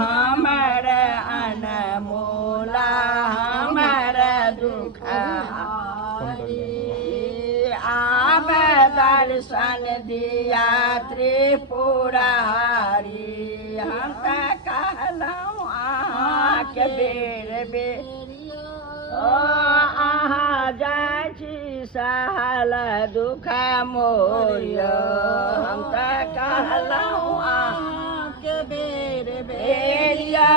हमर अनमोला हमर दुख आप दर्शन दिया त्रिपुरारी हम कहलहुँ अहाँके बेर बेर अहाँ जाइ छी सहल दुख मोर हम तऽ कहलहुँ अहाँके बेर बेरिया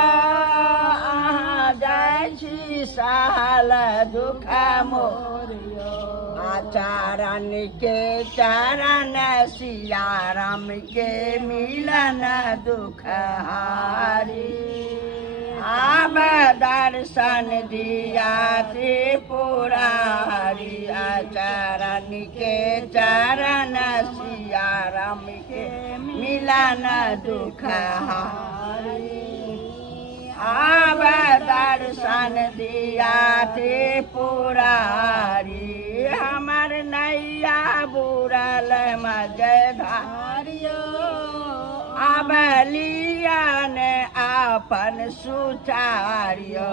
अहाँ जाइ छी सहल दुख मोर चरण के चरण सिया राम के मिलन दुख हारी आब दर्शन दिया त्रिपुरारी चरण के चरण सिया राम के मिलन दुख हारी आब दर्शन दिया त्रिपुरारी हमर नैया बुरल मजधारियो अब लियन अपन सुचारियो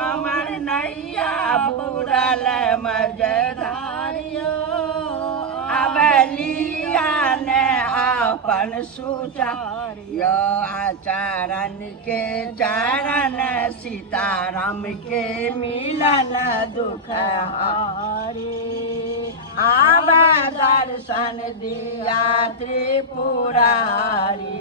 हमर नैया बुरल मजधारियो अब लियन अपन सुचारियो चरण के चरण सीताराम के मिलन दुख हारी आब दर्शन दिया त्रिपुरारी